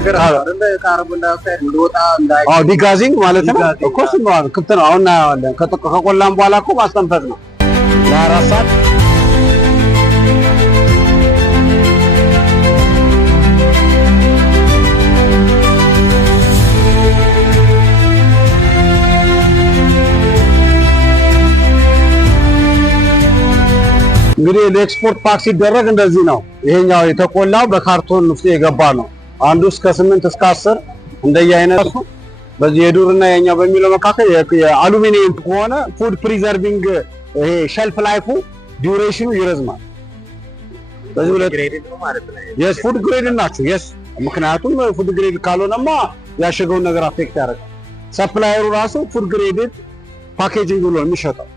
ነገር አይደለ ካርቦን ዳይኦክሳይድ እንደወጣ እንዳይ ዲጋዚንግ ማለት ነው እኮ ስንዋል ክፍት ነው አሁን እናያለን ከቆላም በኋላ እኮ ማስተንፈስ ነው ለ4 ሰዓት እንግዲህ ለኤክስፖርት ፓክ ሲደረግ እንደዚህ ነው ይሄኛው የተቆላው በካርቶን ውስጥ የገባ ነው አንዱ እስከ 8 እስከ 10 እንደየአይነቱ በዚህ የዱርና የኛው በሚለው መካከል የአሉሚኒየም ከሆነ ፉድ ፕሪዘርቪንግ ይሄ ሼልፍ ላይፉ ዲዩሬሽኑ ይረዝማል በዚህ ሁለት ግሬድ ነው ማለት ነው yes ፉድ ግሬድ ናቸው yes ምክንያቱም ፉድ ግሬድ ካልሆነማ ያሸገውን ነገር አፌክት ያደርጋል ሰፕላየሩ ራሱ ፉድ ግሬድ ፓኬጂንግ ብሎ የሚሸጠው